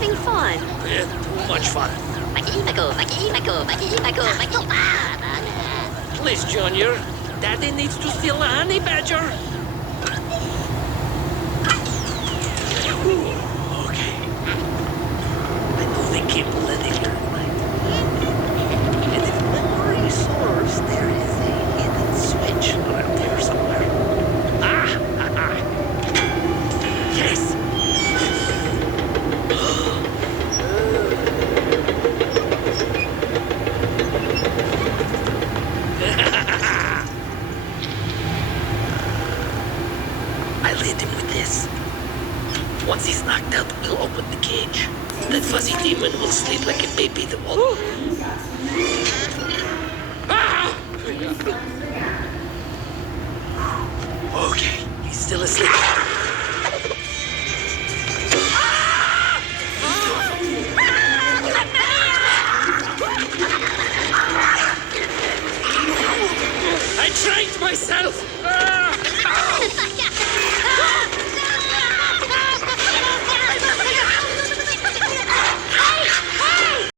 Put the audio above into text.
having fun? Yeah, too much fun. Please, Junior. Daddy needs to steal a honey badger. Okay. I know they keep letting her ride. And if memory serves, there is a hidden switch around here somewhere. Yes. I'll hit him with this. Once he's knocked out, we'll open the cage. That fuzzy demon will sleep like a baby the wall. Okay, he's still asleep. I trained myself!